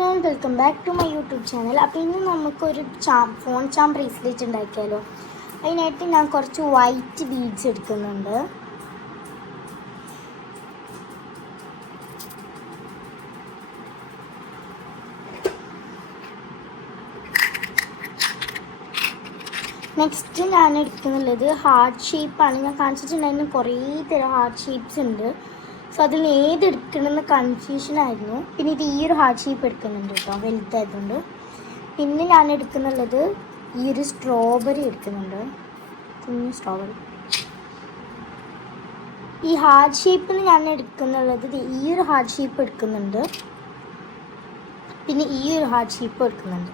Friend welcome back to my YouTube channel അപ്പോൾ ഇന്ന് നമുക്കൊരു ചാം ഫോൺ ചാം ബ്രേസ്ലെറ്റ് ഉണ്ടാക്കിയാലോ? അതിനായിട്ട് ഞാൻ കുറച്ച് വൈറ്റ് ബീഡ്സ് എടുക്കുന്നുണ്ട്. നെക്സ്റ്റ് ഞാൻ എടുക്കുന്നുള്ളത് ഹാർട്ട് ഷേപ്പാണ് ഞാൻ കാണിച്ചിട്ടുണ്ടായിരുന്നു കുറേ തരം ഹാർട്ട് ഷേപ്പ്സ് ഉണ്ട്. സോ അതിൽ നിന്ന് ഏത് എടുക്കണമെന്ന് കൺഫ്യൂഷൻ ആയിരുന്നു. പിന്നെ ഇത് ഈ ഒരു ഹാർട്ട് ഷേപ്പ് എടുക്കുന്നുണ്ട് കേട്ടോ വലുതായതുകൊണ്ട്. പിന്നെ ഞാൻ എടുക്കുന്നുള്ളത് ഈ ഒരു സ്ട്രോബെറി എടുക്കുന്നുണ്ട്. കുഞ്ഞു സ്ട്രോബെറി ഈ ഹാർട്ട് ഷേപ്പിൽ ഞാൻ എടുക്കുന്നുള്ളത് ഈ ഒരു ഹാർട്ട് ഷേപ്പ് എടുക്കുന്നുണ്ട്. പിന്നെ ഈ ഒരു ഹാർട്ട് ഷേപ്പ് എടുക്കുന്നുണ്ട്.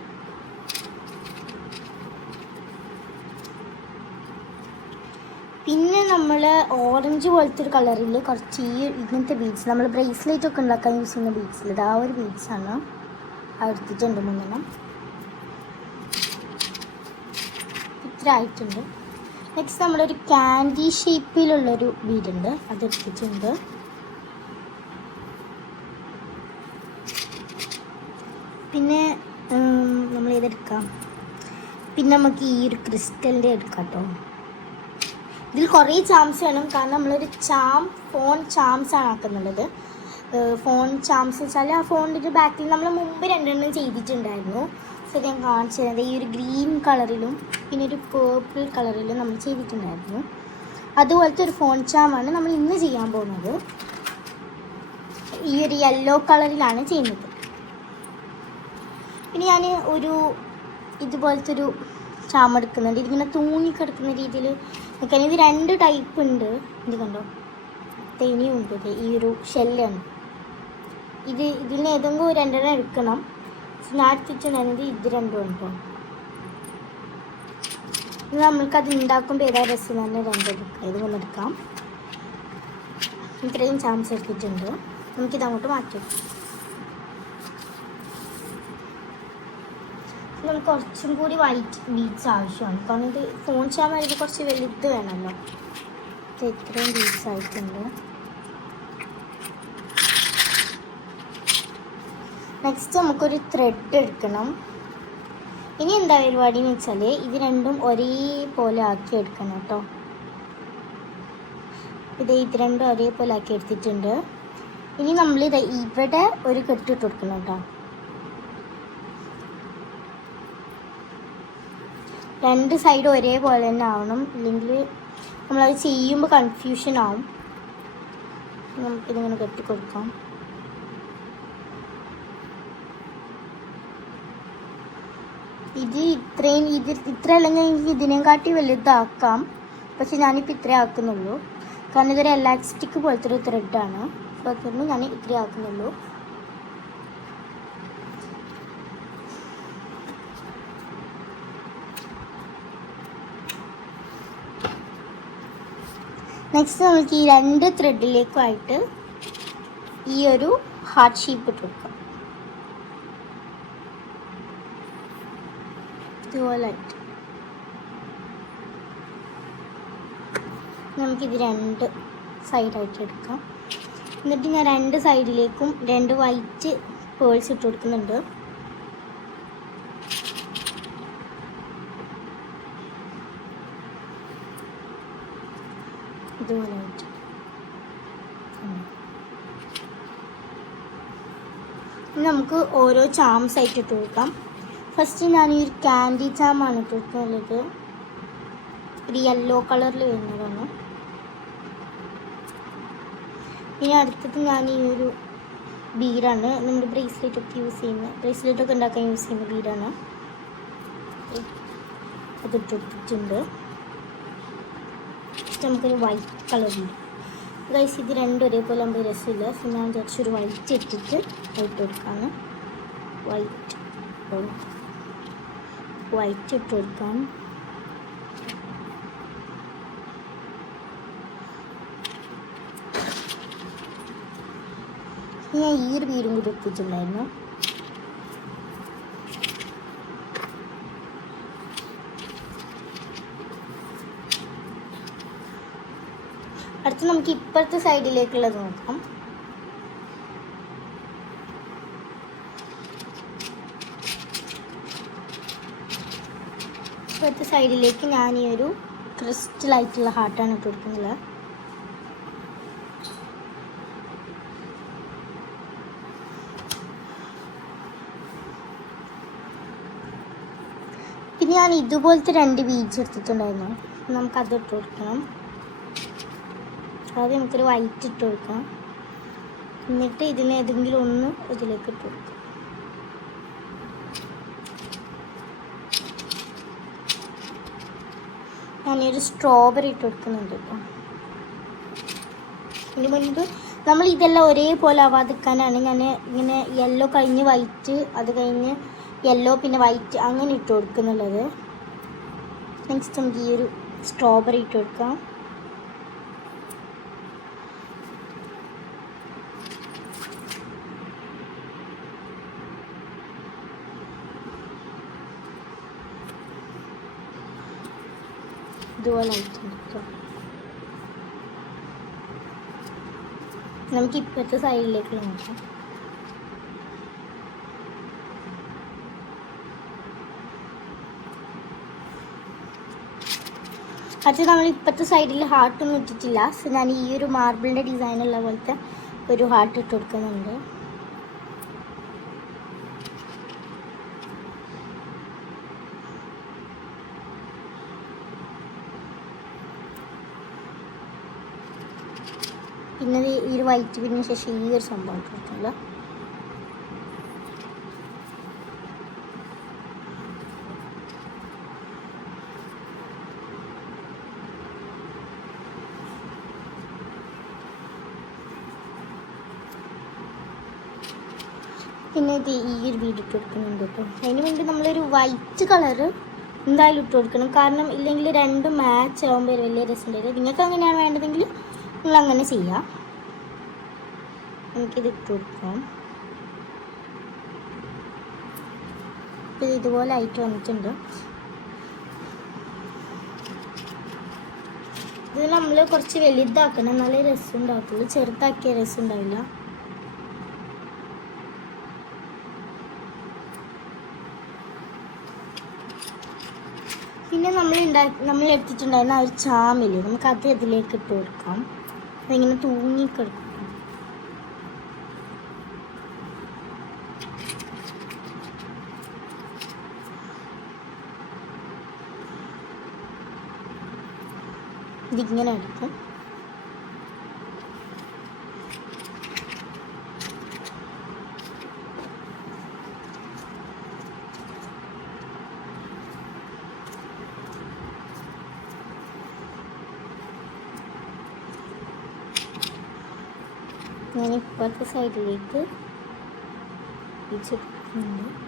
പിന്നെ നമ്മൾ ഓറഞ്ച് പോലത്തെ ഒരു കളറിൽ കുറച്ച് ഈ ഇങ്ങനത്തെ ബീഡ്സ് നമ്മൾ ബ്രേസ്ലെറ്റ് ഒക്കെ ഉണ്ടാക്കാൻ യൂസ് ചെയ്യുന്ന ബീഡ്സിൽ ഇത് ആ ഒരു ബീഡ്സാണ് എടുത്തിട്ടുണ്ട് മൂന്നെണ്ണം ഇത്ര ആയിട്ടുണ്ട്. നെക്സ്റ്റ് നമ്മളൊരു ക്യാൻഡി ഷേപ്പിലുള്ളൊരു ബീഡുണ്ട് അതെടുത്തിട്ടുണ്ട് പിന്നെ നമ്മൾ ഇതെടുക്കാം പിന്നെ നമുക്ക് ഈ ഒരു ക്രിസ്റ്റലിന്റെ എടുക്കാം കേട്ടോ. ഇതിൽ കുറേ ചാംസ് വേണം. കാരണം നമ്മളൊരു ചാം ഫോൺ ചാംസ് ആണ് ആക്കുന്നുള്ളത്. ഫോൺ ചാംസ് വെച്ചാൽ ആ ഫോണിന്റെ ബാക്കിൽ നമ്മൾ മുമ്പ് രണ്ടെണ്ണം ചെയ്തിട്ടുണ്ടായിരുന്നു. സോ ഞാൻ കാണിച്ചു തരുന്നത് ഈ ഒരു ഗ്രീൻ കളറിലും പിന്നെ ഒരു പേർപ്പിൾ കളറിലും നമ്മൾ ചെയ്തിട്ടുണ്ടായിരുന്നു. അതുപോലത്തെ ഒരു ഫോൺ ചാമാണ് നമ്മൾ ഇന്ന് ചെയ്യാൻ പോകുന്നത്. ഈ ഒരു യെല്ലോ കളറിലാണ് ചെയ്യുന്നത്. പിന്നെ ഞാൻ ഒരു ഇതുപോലത്തെ ഒരു ചാമ എടുക്കുന്നുണ്ട് ഇതിങ്ങനെ തൂങ്ങി കിടക്കുന്ന രീതിയിൽ നിൽക്കാൻ ഇത് രണ്ട് ടൈപ്പ് ഉണ്ട്. ഇത് കണ്ടോ? തേനിയുണ്ട്. ഇത് ഈ ഒരു ഷെല്ലാണ്. ഇത് ഇതിൽ നിന്ന് ഏതെങ്കിലും രണ്ടെണ്ണം എടുക്കണം. ഞാൻ എടുത്തിട്ടുണ്ടായിരുന്നത് ഇത് രണ്ടും ഉണ്ടോ ഇത് നമ്മൾക്കത് ഉണ്ടാക്കുമ്പോൾ ഏതാ രസം തന്നെ രണ്ടെടുക്കാം ഇത് കൊണ്ടെടുക്കാം ഇത്രയും ചാൻസ് എടുത്തിട്ടുണ്ട്. നമുക്കിത് അങ്ങോട്ട് മാറ്റി നമുക്ക് കുറച്ചും കൂടി വൈറ്റ് ബീഡ്സ് ആവശ്യമാണ്. കാരണം ഇത് ഫോൺ ചെയ്യാൻ വേണ്ടി കുറച്ച് വലുത് വേണമല്ലോ. ഇത് ഇത്രയും ബീഡ്സ് ആയിട്ടുണ്ട്. നെക്സ്റ്റ് നമുക്കൊരു ത്രെഡ് എടുക്കണം. ഇനി എന്താ പരിപാടി എന്ന് വെച്ചാൽ ഇത് രണ്ടും ഒരേപോലെ ആക്കി എടുക്കണം കേട്ടോ. ഇത് ഇത് രണ്ടും ഒരേപോലെ ആക്കി എടുത്തിട്ടുണ്ട്. ഇനി നമ്മൾ ഇത് ഇവിടെ ഒരു കെട്ടിട്ട് കൊടുക്കണം കേട്ടോ. രണ്ട് സൈഡ് ഒരേപോലെ തന്നെ ആവണം. ഇല്ലെങ്കിൽ നമ്മളത് ചെയ്യുമ്പോൾ കൺഫ്യൂഷൻ ആവും. നമുക്കിതിങ്ങനെ കെട്ടിക്കൊടുക്കാം. ഇത് ഇത്രയും ഇത് ഇത്ര അല്ലെങ്കിൽ എനിക്ക് ഇതിനെക്കാട്ടി വലുതാക്കാം. പക്ഷെ ഞാനിപ്പോൾ ഇത്രേ ആക്കുന്നുള്ളൂ. കാരണം ഇതൊരു എലാസ്റ്റിക് പോലത്തെ ഒരു ത്രെഡാണ് അപ്പോൾ അതുകൊണ്ട് ഞാൻ ഇത്രേ ആക്കുന്നുള്ളൂ. നെക്സ്റ്റ് നമുക്ക് ഈ രണ്ട് ത്രെഡിലേക്കുമായിട്ട് ഈ ഒരു ഹാർട്ട് ഷേപ്പ് ഇട്ട് കൊടുക്കാം. ഇതുപോലായിട്ട് നമുക്കിത് രണ്ട് സൈഡായിട്ട് എടുക്കാം. എന്നിട്ട് ഞാൻ രണ്ട് സൈഡിലേക്കും രണ്ട് വൈറ്റ് പേൾസ് ഇട്ട് കൊടുക്കുന്നുണ്ട്. ഇനി നമുക്ക് ഓരോ ചാംസ് ആയിട്ട് ഇട്ട് കൊടുക്കാം. ഫസ്റ്റ് ഞാൻ ഈ ഒരു ക്യാൻഡി ചാമാണ് ഇട്ട് കൊടുക്കുന്നത്. ഒരു യെല്ലോ കളറിൽ വരുന്നതാണ്. ഇനി അടുത്തത് ഞാൻ ഈ ഒരു ബീഡാണ് നമ്മുടെ ബ്രേസ്ലെറ്റ് ഒക്കെ യൂസ് ചെയ്യുന്ന ബ്രേസ്ലെറ്റ് ഒക്കെ ഉണ്ടാക്കാൻ യൂസ് ചെയ്യുന്ന ബീഡാണ് അതിട്ട് കൊടുത്തിട്ടുണ്ട് നമുക്കൊരു വൈറ്റ് കളറുണ്ട് ഗൈസ് ഇത് രണ്ടും ഒരേപോലെ നമുക്ക് രസമില്ല. സോ ഞാൻ കുറച്ചൊരു വൈറ്റ് ഇട്ടിട്ട് ഇട്ട് കൊടുക്കാണ് വൈറ്റ് വൈറ്റ് ഇട്ട് കൊടുക്കാം. ഞാൻ ഈ ഒരു വീടും കൂടി എത്തിയിട്ടുണ്ടായിരുന്നു ഫസ്റ്റ് നമുക്ക് ഇപ്പോഴത്തെ സൈഡിലേക്കുള്ളത് നോക്കാം. ഇപ്പോഴത്തെ സൈഡിലേക്ക് ഞാൻ ഈ ഒരു ക്രിസ്റ്റൽ ആയിട്ടുള്ള ഹാർട്ടാണ് ഇട്ട് കൊടുക്കുന്നത്. പിന്നെ ഞാൻ ഇതുപോലത്തെ രണ്ട് ബീജ് എടുത്തിട്ടുണ്ടായിരുന്നു. നമുക്കത് ഇട്ട് കൊടുക്കണം. ആദ്യം നമുക്കൊരു വൈറ്റ് ഇട്ട് കൊടുക്കാം. എന്നിട്ട് ഇതിന് ഏതെങ്കിലും ഒന്ന് ഇതിലേക്ക് ഇട്ട് കൊടുക്കാം. ഞാനൊരു സ്ട്രോബെറി ഇട്ട് കൊടുക്കുന്നുണ്ട് കേട്ടോ. ഇതിന് മുൻപ് നമ്മൾ ഇതെല്ലാം ഒരേപോലെ ആവാതിരിക്കാനാണ്. ഞാൻ ഇങ്ങനെ യെല്ലോ കഴിഞ്ഞ് വൈറ്റ് അത് കഴിഞ്ഞ് യെല്ലോ പിന്നെ വൈറ്റ് അങ്ങനെ ഇട്ട് കൊടുക്കുന്നുള്ളത്. നെക്സ്റ്റ് നമുക്ക് ഈ ഒരു സ്ട്രോബെറി ഇട്ട് കൊടുക്കാം. ഇതുപോലെ നമുക്ക് ഇപ്പോഴത്തെ സൈഡിലേക്ക് നോക്കാം. അത് നമ്മൾ ഇപ്പോഴത്തെ സൈഡിൽ ഹാർട്ടൊന്നും ഇട്ടിട്ടില്ല. സോ ഞാൻ ഈ ഒരു മാർബിളിന്റെ ഡിസൈനുള്ള പോലത്തെ ഒരു ഹാർട്ട് ഇട്ട് കൊടുക്കുന്നുണ്ട്. പിന്നെ ഈ ഒരു വൈറ്റ് പിന്നെ ശേഷം ഈ ഒരു സംഭവം കിട്ടില്ല പിന്നെ ഇത് ഈ ഒരു വീട് ഇട്ട് കൊടുക്കുന്നുണ്ട് കേട്ടോ. അതിന് വേണ്ടി നമ്മളൊരു വൈറ്റ് കളറ് എന്തായാലും ഇട്ട് കൊടുക്കണം. കാരണം ഇല്ലെങ്കിൽ രണ്ടും മാച്ച് ആകുമ്പോൾ വലിയ രസം ഉണ്ടായില്ല നിങ്ങൾക്ക് അങ്ങനെയാണ് വേണ്ടതെങ്കിൽ നിങ്ങൾ അങ്ങനെ ചെയ്യാം. നമുക്കിത് ഇട്ട് കൊടുക്കാം ഇപ്പം ഇത് ഇതുപോലെ ആയിട്ട് വന്നിട്ടുണ്ട്. ഇത് നമ്മൾ കുറച്ച് വലുതാക്കണം. എന്നാലേ രസം ഉണ്ടാക്കുള്ളൂ ചെറുതാക്കിയ രസം ഉണ്ടാവില്ല പിന്നെ നമ്മൾ ഉണ്ടാക്കി നമ്മൾ എടുത്തിട്ടുണ്ടായിരുന്ന ആ ഒരു ചാമിൽ നമുക്ക് അത് ഇതിലേക്ക് ഇട്ട് കൊടുക്കാം. അതിങ്ങനെ തൂങ്ങിക്കിടക്കും ഇതിങ്ങനെ എടുക്കും. ഞാൻ ഇപ്പോഴത്തെ സൈഡിലേക്ക് വെച്ചിട്ടുണ്ട്